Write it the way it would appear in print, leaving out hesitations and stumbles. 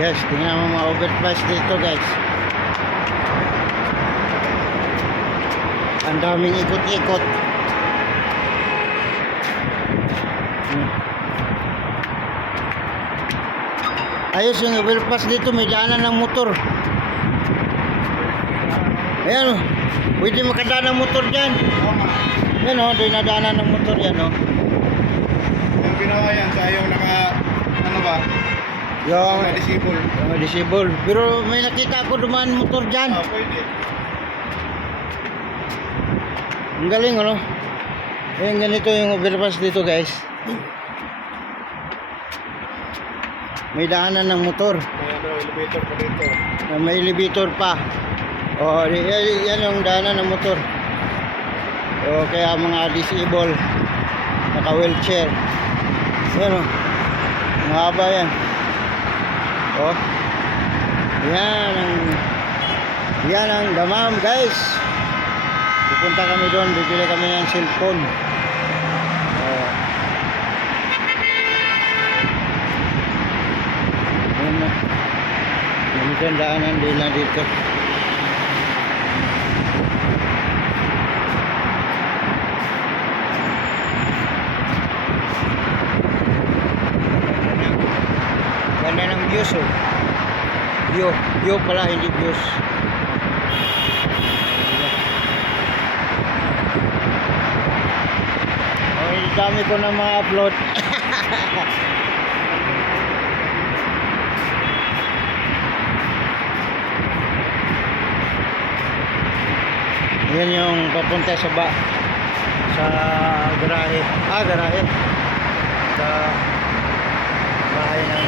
Guys, tingnan mo mga overpass dito guys. Ang daming ikot-ikot. Ayos yung overpass dito, may daanan ng motor. Ayan o, pwede makadaan ng motor dyan. Yan o, doon nadaanan ng motor yan o. Yung ginawa yan sa yung ano ba? Yung Disable. disable. Pero may nakita ako dumaan motor dyan. Pwede. Ang galing ano. Ayan, ganito yung overpass dito guys. May daanan ng motor. May elevator pa dito. May elevator pa. O, yan yung daanan ng motor. O, kaya mga disable, naka-wheelchair. Yan o. Mahaba yan. O. Yan ang Damam guys. Pupunta kami doon, bibili kami ng cellphone. Ayan na. Yung daanan din na dito. Ganda ng views oh. View pala, hindi views. Oh, dami ko na mga upload. Yan yung papunta sa garahe. Garahe. Sa bahay na